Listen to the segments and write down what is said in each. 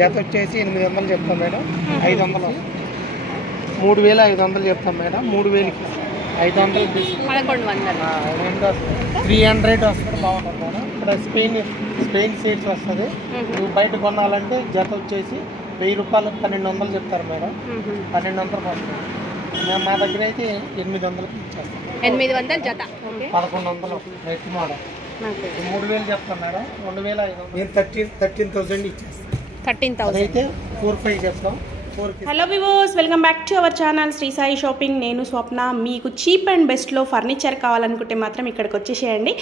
జత వచ్చేసి 800 చెప్తాం మేడం. 500 3500 చెప్తాం మేడం. 3000కి 500 300 వస్తుంది. బాగుంటుంది మేడం. ఇక్కడ స్పెయిన్ సీడ్స్ వస్తుంది. నువ్వు బయట కొనాలంటే జత వచ్చేసి 1000 రూపాయలు 1200 చెప్తారు మేడం. 1200 వస్తుంది. మేము మా దగ్గర అయితే 800కి ఇచ్చేస్తాం. 800 జత 1100 రైతు మోడల్ 3000 చెప్తాం మేడం. 2500 నేను 13,000 ఇచ్చేస్తాం. 13,000 అయితే 4-5 చెప్తాం. Hello viewers, welcome back to our channel Shri Sai shopping. నేను స్వప్న. మీకు చీప్ అండ్ బెస్ట్లో ఫర్నిచర్ కావాలనుకుంటే మాత్రం ఇక్కడికి వచ్చేసేయండి.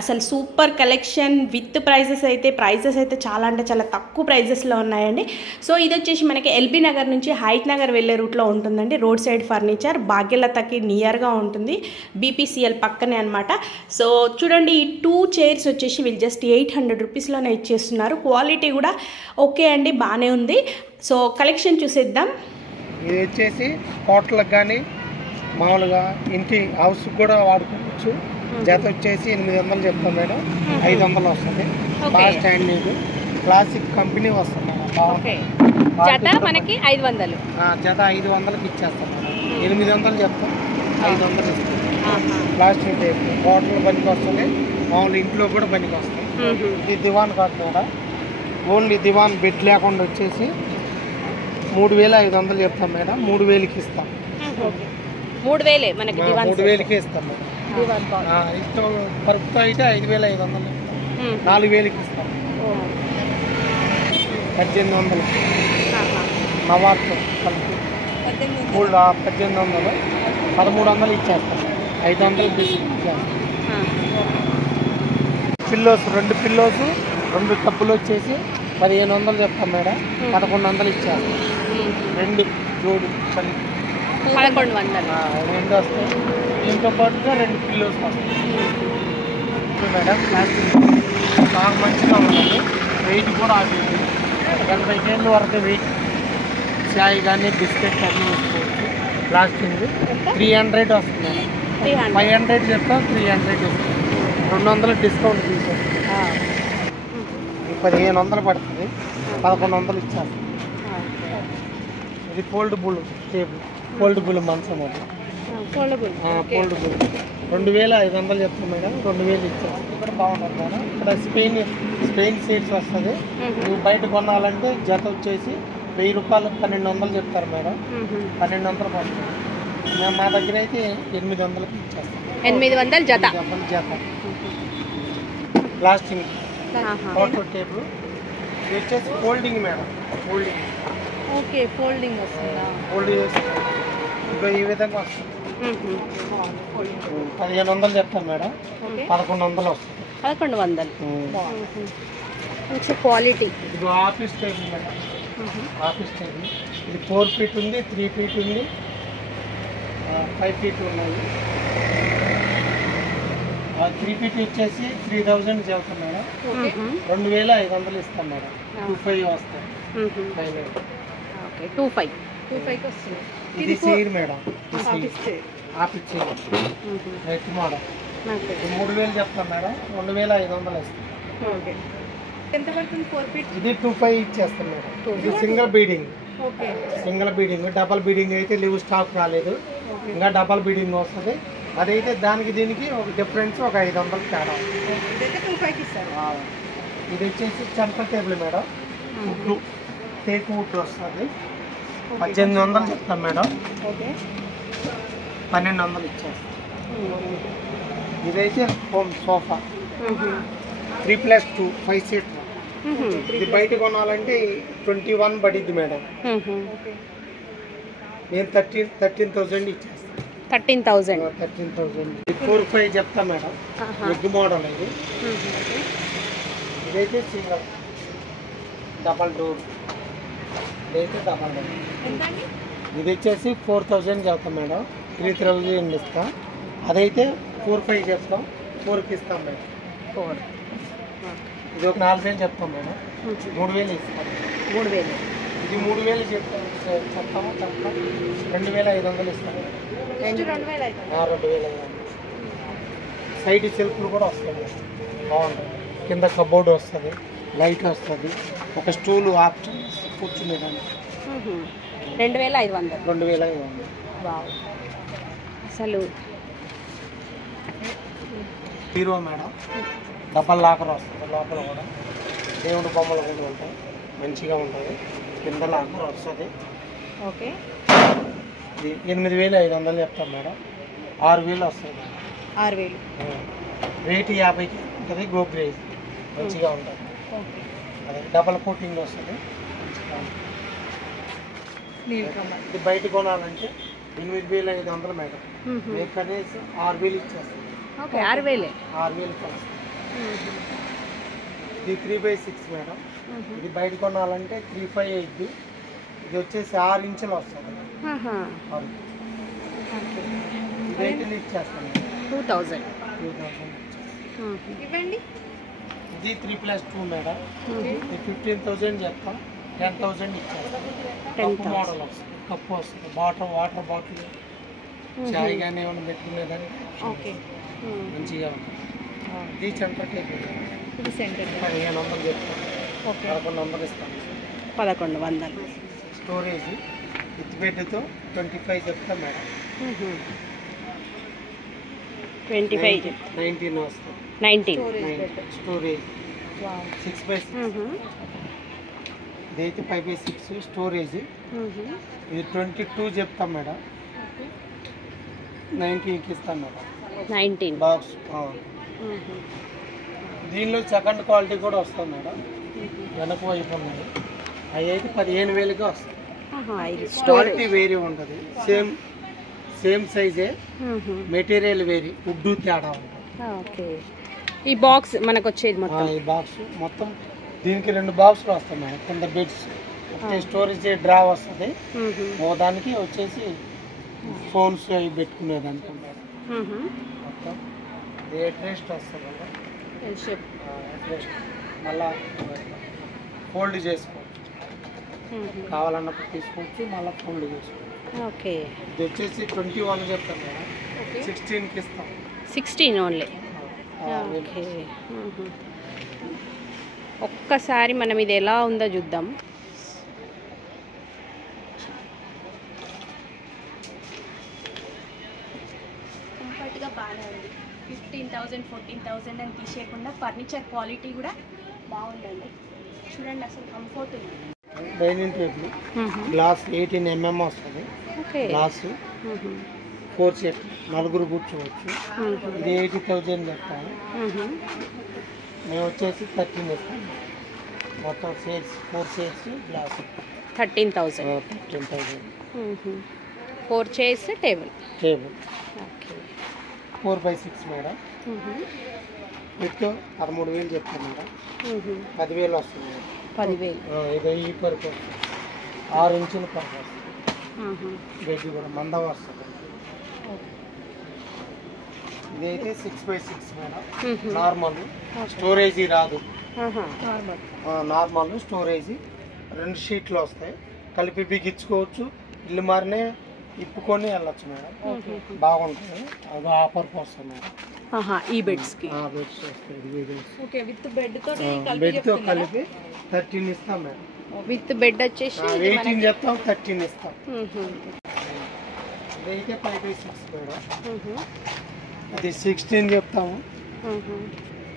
అసలు సూపర్ కలెక్షన్ విత్ ప్రైజెస్ అయితే చాలా అంటే చాలా తక్కువ ప్రైజెస్లో ఉన్నాయండి. సో ఇది వచ్చేసి మనకి ఎల్బీ నగర్ నుంచి హైట్ నగర్ వెళ్ళే రూట్లో ఉంటుందండి. రోడ్ సైడ్ ఫర్నిచర్ భాగ్యలతకి నియర్గా ఉంటుంది. బీపీసీఎల్ పక్కనే అనమాట. సో చూడండి, ఈ 2 చైర్స్ వచ్చేసి వీళ్ళు జస్ట్ 800 రూపీస్లోనే ఇచ్చేస్తున్నారు. క్వాలిటీ కూడా ఓకే అండి, బాగానే ఉంది. సో కలెక్షన్ చూసేద్దాం. ఇది వచ్చేసి హోటల్కి కానీ మామూలుగా ఇంటి హౌస్కి కూడా వాడుకోవచ్చు. జత వచ్చేసి 800 చెప్తాం మేడం. 500 వస్తుంది. బాగా స్టాండర్డ్ క్లాసిక్ కంపెనీ వస్తుంది మేడం. జత మనకి 500. జత 500కి ఇచ్చేస్తాం మేడం. 800 చెప్తాం. 500 ఇస్తాం. ప్లాస్టిక్ టైప్ హోటల్ పనికి వస్తుంది. మామూలు ఇంట్లో కూడా పనికి వస్తుంది. ఇది దివాన్ కాదు మేడం. ఓన్లీ దివాన్ బెడ్ లేకుండా వచ్చేసి 3500 చెప్తాం మేడం. 3000కి ఇస్తాం. 3000 మనకి 3000కి ఇస్తాం మేడం. ఇష్టం పరుపుతో అయితే 5500 4000కి ఇస్తాం. 1800 నవార్తో కలిపి 1800 1300 ఇచ్చేస్తాం. 500 ఇచ్చేస్తాం. పిల్లోస్ 2 పిల్లోస్ 2 టబ్బులు వచ్చేసి 1500 చెప్తాం మేడం. 1100 ఇచ్చేస్తాం. 2 జోడు 1100 వస్తాయి. దీంతో పాటుగా 2 పిల్లోస్ వస్తాయి మేడం. ప్లాస్టిక్ బాగా మంచిగా ఉంటుంది. వెయిట్ కూడా ఆగింది. 80 కేజీల వరకు వెయిట్. చాయ్ కానీ బిస్కెట్ అన్నీ వేసుకోవచ్చు. ప్లాస్టిక్ 300 వస్తుంది మేడం. 500 చెప్తాం. 300 ఇస్తాం. 200 డిస్కౌంట్ తీసేస్తాం. 1500 పడుతుంది. 1100 ఇచ్చేస్తాం. ఇది ఫోల్డబుల్ టేబుల్, ఫోల్డబుల్ మంచం. అది ఫోల్డబుల్ 2500 చెప్తాం మేడం. 2000 ఇచ్చేస్తాం. ఇక్కడ బాగుంటుంది మేడం. ఇక్కడ స్పెయిన్ సీడ్స్ వస్తుంది. నువ్వు బయట కొనాలంటే జత వచ్చేసి 1000 రూపాయలు 1200 చెప్తారు మేడం. 1200 పడుతుంది. మేము మా దగ్గర అయితే 800కి ఇచ్చేస్తాం. 800 జత ప్లాస్టిక్ ఫోటో టేబుల్. ఇది వచ్చేసి ఫోల్డింగ్ మేడం. ఫోల్డింగ్ ఫోల్డింగ్ వస్తుందా? ఫోల్డింగ్ ఇంకా ఈ విధంగా వస్తుంది. 1500 చెప్తాను మేడం. 1100 వస్తుంది. 1100 మంచి క్వాలిటీ. ఇది office table madam. Office table ఇది 4 ఫీట్ ఉంది, 3 ఫీట్ ఉంది, 5 ఫీట్ ఉన్నాయి. 3 ఫీట్ వచ్చేసి 3000 చెప్తాం మేడం. 2500 ఇస్తాం మేడం. 25 వస్తాయి. 25 వస్తుంది. ఇది చైర్ మేడం. ఆఫీస్ చైర్ రైతు మోడల్. 3000 చెప్తాం మేడం. 2500 ఇస్తాం. ఎంత పడుతుంది? 4 ఫీట్. ఇది 25 ఇచ్చేస్తాం మేడం. ఇది సింగిల్ బీడింగ్. డబల్ బీడింగ్ అయితే లివ్ స్టాక్ రాలేదు. ఇంకా డబల్ బీడింగ్ వస్తుంది. అదైతే దానికి దీనికి ఒక డిఫరెన్స్ ఒక 500 తేడా. ఇది వచ్చేసి చెంప table madam. Wood teak wood వస్తుంది. 1800 చెప్తాం మేడం. 1200 ఇచ్చేస్తాం. ఇదైతే హోమ్ సోఫా 3+2 5 సీట్. ఇది బయట కొనాలంటే 21 పడిద్ది మేడం. నేను 13,000 ఇచ్చేస్తాను. 13,000 4-5 చెప్తా మేడం. ఎగ్ మోడల్ ఇది. ఇదైతే సింగల్ డబల్ డోర్. ఇదైతే డబల్ డోర్. ఇది వచ్చేసి 4000 చెప్తాం మేడం. 3000 ఇస్తా. అదైతే 4-5 చెప్తాం. 4కి ఇస్తాం మేడం. 4 ఇది ఒక 4000 చెప్తాం మేడం. 3000 ఇస్తాం. 3000 ఇది 3000 చెప్తాము. 2500 ఇస్తాము. 2500. సైడ్ సెల్ఫ్లు కూడా వస్తాయి. బాగుంటుంది. కింద కబోర్డ్ వస్తుంది. లైట్ వస్తుంది. ఒక స్టూలు ఆప్షన్. కూర్చునేదానికి. 2500. 2500. వావ్, అసలు హీరో మేడం, డబల్ లాకర్ వస్తుంది. లోపల కూడా దేవుడు బొమ్మలు కూడా ఉంటాయి, మంచిగా ఉంటుంది. కింద లాకర్ వస్తుంది. ఓకే. ఇది 8500 చెప్తాం మేడం. 6000 వస్తుంది మేడం. 6000. వెయిట్ 50కి ఉంటుంది. గోగ్రేజ్ మంచిగా ఉంటుంది. ఓకే. అదే డబల్ కోటింగ్ వస్తుంది, మంచిగా ఉంటుంది. ఇది బయట కొనాలంటే 8500 మేడం. మీకు కనీసం 6000 ఇచ్చేస్తుంది. ఓకే, 6000. 6000 కొనాలి. ఇది 3/6 మేడం. ఇది బయట కొనాలంటే 3500. ఇది వచ్చేసి 6 ఇంచులు వస్తుంది. ఇదైతే ఇచ్చేస్తాను 2000. 2000 ఇవ్వండి. ఇది 3+2 మేడం. ఇది 15,000 చెప్తాం. 10,000 ఇచ్చేస్తాం. కప్పు మోడల్ వస్తుంది, కప్పు వస్తుంది. వాటర్ బాటిల్, చాయ్ కానీ ఏమైనా పెట్టుకునేదానికి ఓకే, మంచిగా ఉంటుంది. ఇది సెంటర్ టేబుల్. ఇది సెంటర్. 1500 చెప్తాం. ఓకే, 1100 ఇస్తాం. 1100. స్టోరేజ్ విత్ బెడ్తో 25 చెప్తాం మేడం. 25. 19 వస్తుంది. 19. స్టోరేజ్ 6/6. ఇదైతే 5/6 స్టోరేజ్. ఇది 22 చెప్తాం మేడం. 19కి ఇస్తాం మేడం. 19 బాక్స్. దీనిలో సెకండ్ క్వాలిటీ కూడా వస్తుంది మేడం. వెనక వైపు ఉన్నాయి. అవి అయితే 15,000కి వస్తుంది. క్వాలిటీ వేరీ ఉంటుంది. సేమ్ సైజే, మెటీరియల్ వేరీ, ఉడ్డు తేడా ఉంటుంది. ఓకే. ఈ బాక్స్ మనకు వచ్చేది మొత్తం. ఈ బాక్స్ మొత్తం దీనికి 2 బాక్సులు వస్తాయి మేడం. కింద బెడ్స్ ఒకటి స్టోరేజ్ డ్రా వస్తుంది. ఓ దానికి వచ్చేసి ఫోన్స్ అవి పెట్టుకునేదానికి మొత్తం. రెస్ట్ వస్తుంది మేడం. రెస్ట్ మళ్ళా ఫోల్డ్ చేసుకోవచ్చు. కావాలన్నప్పుడు తీసుకోవచ్చు, మళ్ళీ ఫోల్డ్ చేసుకోవచ్చు. ఓకే. ఇది వచ్చేసి 21 చెప్తాం మేడం. 16కి ఇస్తాం. 16 ఓన్లీ. ఓకే. ఒక్కసారి మనం ఇది ఎలా ఉందో చూద్దాం. కంఫర్ట్గా బాగానే ఉంది. 15,000 14,000 అని తీసేయకుండా ఫర్నిచర్ క్వాలిటీ కూడా బాగుందండి. చూడండి, అసలు కంఫర్ట్ ఉంది. డైనింగ్ టేబుల్ గ్లాస్ 18 mm వస్తుంది. గ్లాస్ 4 సెట్, 4 కూర్చోవచ్చు. ఇది 80,000 చెప్తాము. మేము వచ్చేసి 13 ఇస్తాం. మొత్తం shares 4 shares glass 13,000. 13,000. 4 chairs, table. Okay. 4/6 madam. With 13,000 చెప్తాం మేడం. 10,000 వస్తుంది మేడం. 10,000. ఇది ఈ పరుపు 6 ఇంచుల పరుపు వస్తుంది. బెడ్ కూడా మందం వస్తుంది. ఇదైతే 6/6 మేడం. నార్మల్, స్టోరేజ్ రాదు. నార్మల్ స్టోరేజ్ 2 షీట్లు వస్తాయి. కలిపి బిగించుకోవచ్చు. ఇల్లు మారినే ఇప్పుకొని వెళ్ళొచ్చు మేడం. బాగుంటుంది. అది ఆఫర్ వస్తుంది మేడం. ఈ బెడ్స్కి బెడ్స్ వస్తాయి. ఓకే. విత్ బెడ్తో బెడ్తో కలిపి 13 ఇస్తాం మేడం. విత్ బెడ్ వచ్చేసి 18 చెప్తాం, 13 ఇస్తాం. ఇదైతే 5/6 మేడం. ఇది 16 చెప్తాము.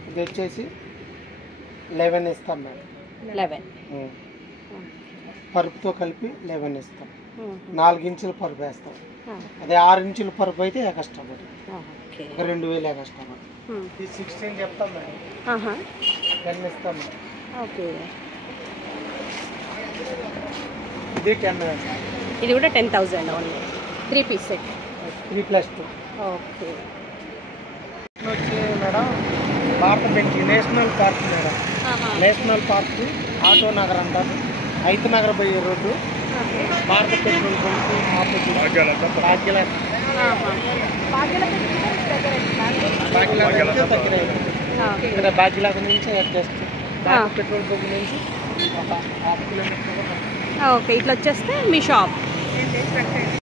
ఇది వచ్చేసి 11 ఇస్తాం మేడం. 11. పరుపుతో కలిపి 11 ఇస్తాం. 4 ఇంచుల పరుపు వేస్తాం. అదే 6 ఇంచుల పరుపు అయితే ఎక్స్ట్రా పడి 2,000 ఎక్స్ట్రా పడి. ఇది 16 చెప్తాం మేడం. 10 ఇస్తాం మేడం. ఓకే. ఇది 10 వేస్తాం. ఇది కూడా 10,000 ఓన్లీ. 3 piece set. 3+2. ఓకే. వచ్చి మేడం భారత బెంచ్ national park madam. National park Auto Nagar అంటారు. 5th నగర్ పోయే రోడ్డు. భారత పెట్రోల్ బంక్ ఆపోజిట్ భాగ్యలక్ష్మి దగ్గర. ఇక్కడ భాగ్యలక్ష్మి నుంచి జస్ట్ పెట్రోల్ బంక్ నుంచి ఒక 1/2 కిలోమీటర్. ఓకే. ఇట్లా వచ్చేస్తే మీ షాప్.